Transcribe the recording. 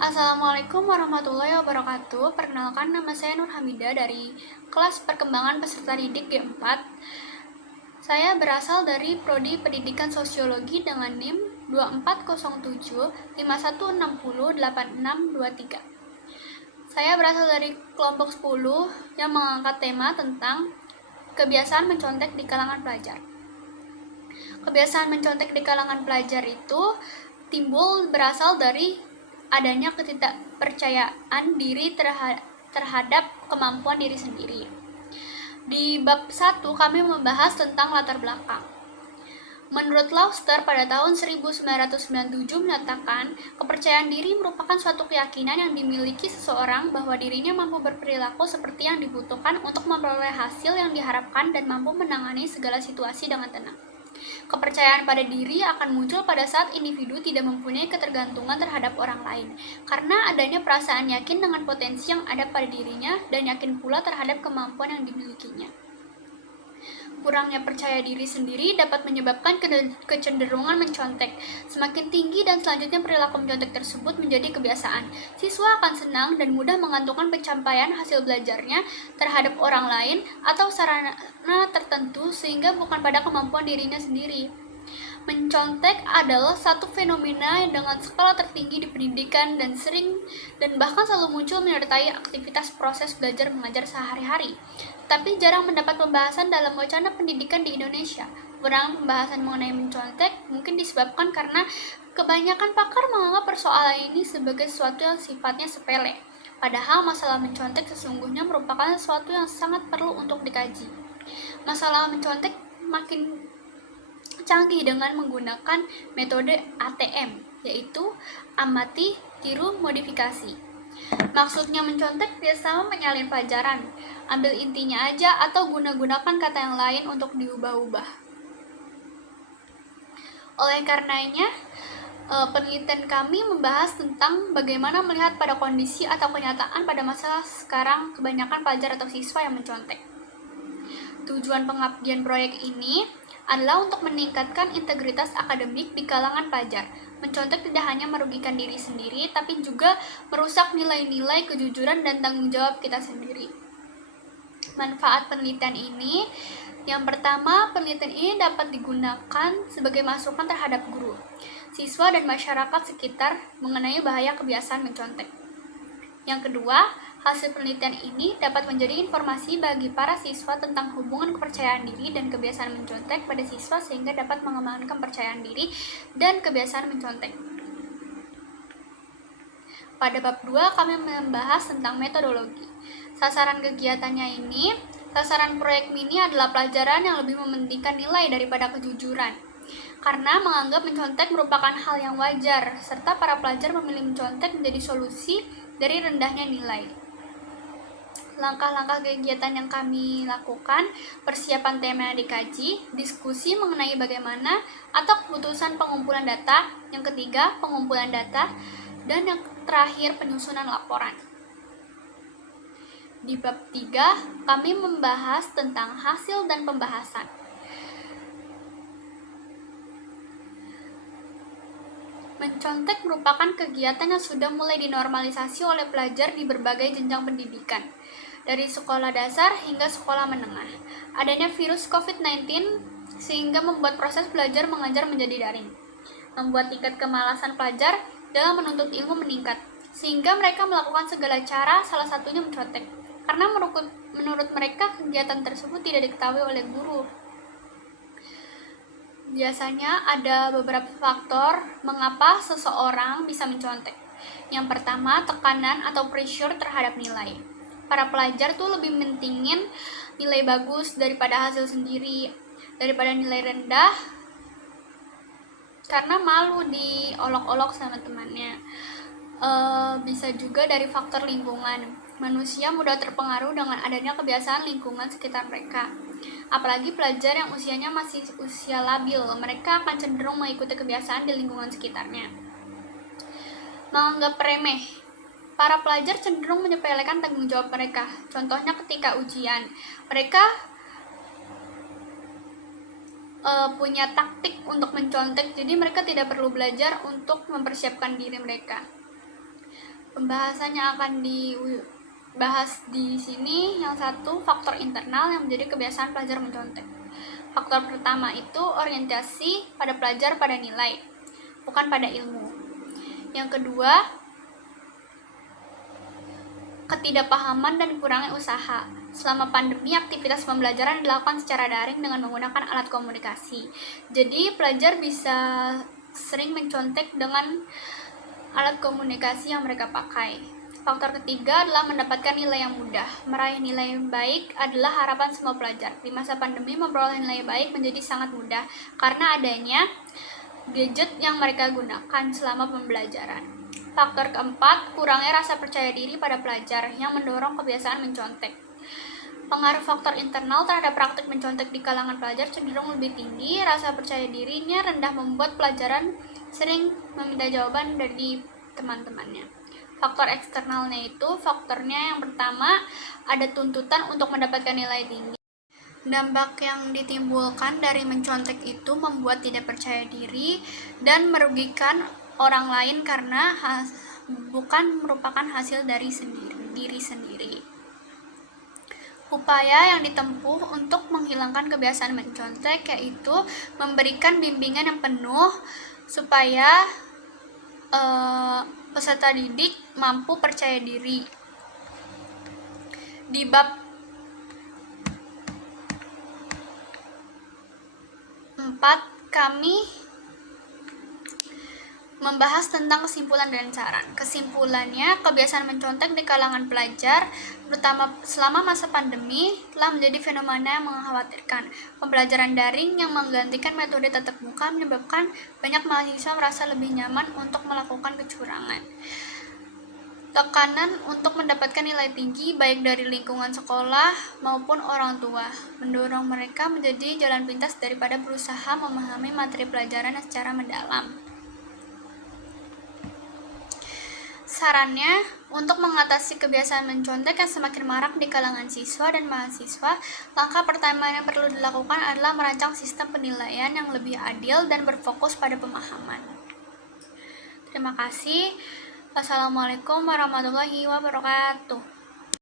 Assalamualaikum warahmatullahi wabarakatuh. Perkenalkan, nama saya Nur Hamida dari kelas perkembangan peserta didik G4. Saya berasal dari Prodi Pendidikan Sosiologi dengan NIM 2407-5160-8623. Saya berasal dari kelompok 10 yang mengangkat tema tentang kebiasaan mencontek di kalangan pelajar. Kebiasaan mencontek di kalangan pelajar itu timbul berasal dari adanya ketidakpercayaan diri terhadap kemampuan diri sendiri. Di bab 1 kami membahas tentang latar belakang. Menurut Lauster pada tahun 1997 menyatakan, kepercayaan diri merupakan suatu keyakinan yang dimiliki seseorang bahwa dirinya mampu berperilaku seperti yang dibutuhkan untuk memperoleh hasil yang diharapkan dan mampu menangani segala situasi dengan tenang. Kepercayaan pada diri akan muncul pada saat individu tidak mempunyai ketergantungan terhadap orang lain, karena adanya perasaan yakin dengan potensi yang ada pada dirinya dan yakin pula terhadap kemampuan yang dimilikinya. Kurangnya percaya diri sendiri dapat menyebabkan kecenderungan mencontek. Semakin tinggi dan selanjutnya perilaku mencontek tersebut menjadi kebiasaan. Siswa akan senang dan mudah menggantungkan pencapaian hasil belajarnya terhadap orang lain atau sarana tertentu sehingga bukan pada kemampuan dirinya sendiri. Mencontek adalah satu fenomena yang dengan skala tertinggi di pendidikan dan sering dan bahkan selalu muncul menyertai aktivitas proses belajar mengajar sehari-hari. Tapi jarang mendapat pembahasan dalam wacana pendidikan di Indonesia. Kurang pembahasan mengenai mencontek mungkin disebabkan karena kebanyakan pakar menganggap persoalan ini sebagai sesuatu yang sifatnya sepele. Padahal masalah mencontek sesungguhnya merupakan sesuatu yang sangat perlu untuk dikaji. Masalah mencontek makin canggih dengan menggunakan metode ATM, yaitu amati, tiru, modifikasi. Maksudnya mencontek tidak sama menyalin pelajaran, ambil intinya aja atau guna-gunakan kata yang lain untuk diubah-ubah. Oleh karenanya, penelitian kami membahas tentang bagaimana melihat pada kondisi atau kenyataan pada masa sekarang kebanyakan pelajar atau siswa yang mencontek. Tujuan pengabdian proyek ini adalah untuk meningkatkan integritas akademik di kalangan pelajar. Mencontek tidak hanya merugikan diri sendiri, tapi juga merusak nilai-nilai kejujuran dan tanggung jawab kita sendiri. Manfaat penelitian ini, yang pertama, penelitian ini dapat digunakan sebagai masukan terhadap guru, siswa, dan masyarakat sekitar mengenai bahaya kebiasaan mencontek. Yang kedua, hasil penelitian ini dapat menjadi informasi bagi para siswa tentang hubungan kepercayaan diri dan kebiasaan mencontek pada siswa sehingga dapat mengembangkan kepercayaan diri dan kebiasaan mencontek. Pada bab 2 kami membahas tentang metodologi. Sasaran kegiatannya ini, sasaran proyek mini adalah pelajaran yang lebih mementingkan nilai daripada kejujuran. Karena menganggap mencontek merupakan hal yang wajar, serta para pelajar memilih mencontek menjadi solusi dari rendahnya nilai. Langkah-langkah kegiatan yang kami lakukan, persiapan tema yang dikaji, diskusi mengenai bagaimana atau keputusan pengumpulan data, yang ketiga pengumpulan data, dan yang terakhir penyusunan laporan. Di bab 3, kami membahas tentang hasil dan pembahasan. Mencontek merupakan kegiatan yang sudah mulai dinormalisasi oleh pelajar di berbagai jenjang pendidikan, dari sekolah dasar hingga sekolah menengah. Adanya virus COVID-19 sehingga membuat proses belajar mengajar menjadi daring, membuat tingkat kemalasan pelajar dalam menuntut ilmu meningkat, sehingga mereka melakukan segala cara, salah satunya mencontek, karena menurut mereka kegiatan tersebut tidak diketahui oleh guru. Biasanya ada beberapa faktor mengapa seseorang bisa mencontek. Yang pertama, tekanan atau pressure terhadap nilai. Para pelajar tuh lebih mentingin nilai bagus daripada hasil sendiri, daripada nilai rendah, karena malu diolok-olok sama temannya. Bisa juga dari faktor lingkungan. Manusia mudah terpengaruh dengan adanya kebiasaan lingkungan sekitar mereka. Apalagi pelajar yang usianya masih usia labil, mereka akan cenderung mengikuti kebiasaan di lingkungan sekitarnya. Menganggap remeh. Para pelajar cenderung menyepelekan tanggung jawab mereka. Contohnya ketika ujian, mereka punya taktik untuk mencontek, jadi mereka tidak perlu belajar untuk mempersiapkan diri mereka. Pembahasannya akan dibahas di sini. Yang satu, faktor internal yang menjadi kebiasaan pelajar mencontek. Faktor pertama itu orientasi pada pelajar pada nilai, bukan pada ilmu. Yang kedua, ketidakpahaman dan kurangnya usaha. Selama pandemi, aktivitas pembelajaran dilakukan secara daring dengan menggunakan alat komunikasi. Jadi, pelajar bisa sering mencontek dengan alat komunikasi yang mereka pakai. Faktor ketiga adalah mendapatkan nilai yang mudah. Meraih nilai baik adalah harapan semua pelajar. Di masa pandemi, memperoleh nilai baik menjadi sangat mudah karena adanya gadget yang mereka gunakan selama pembelajaran. Faktor keempat, kurangnya rasa percaya diri pada pelajar yang mendorong kebiasaan mencontek. Pengaruh faktor internal terhadap praktik mencontek di kalangan pelajar cenderung lebih tinggi. Rasa percaya dirinya rendah membuat pelajaran sering meminta jawaban dari teman-temannya. Faktor eksternalnya itu, faktornya yang pertama, ada tuntutan untuk mendapatkan nilai tinggi. Dampak yang ditimbulkan dari mencontek itu membuat tidak percaya diri dan merugikan orang lain karena bukan merupakan hasil dari diri sendiri. Upaya yang ditempuh untuk menghilangkan kebiasaan mencontek yaitu memberikan bimbingan yang penuh supaya peserta didik mampu percaya diri. Di bab 4 kami membahas tentang kesimpulan dan saran. Kesimpulannya, kebiasaan mencontek di kalangan pelajar, terutama selama masa pandemi, telah menjadi fenomena yang mengkhawatirkan. Pembelajaran daring yang menggantikan metode tatap muka menyebabkan banyak mahasiswa merasa lebih nyaman untuk melakukan kecurangan. Tekanan untuk mendapatkan nilai tinggi baik dari lingkungan sekolah maupun orang tua mendorong mereka menjadi jalan pintas daripada berusaha memahami materi pelajaran secara mendalam. Sarannya, untuk mengatasi kebiasaan mencontek yang semakin marak di kalangan siswa dan mahasiswa, langkah pertama yang perlu dilakukan adalah merancang sistem penilaian yang lebih adil dan berfokus pada pemahaman. Terima kasih. Wassalamualaikum warahmatullahi wabarakatuh.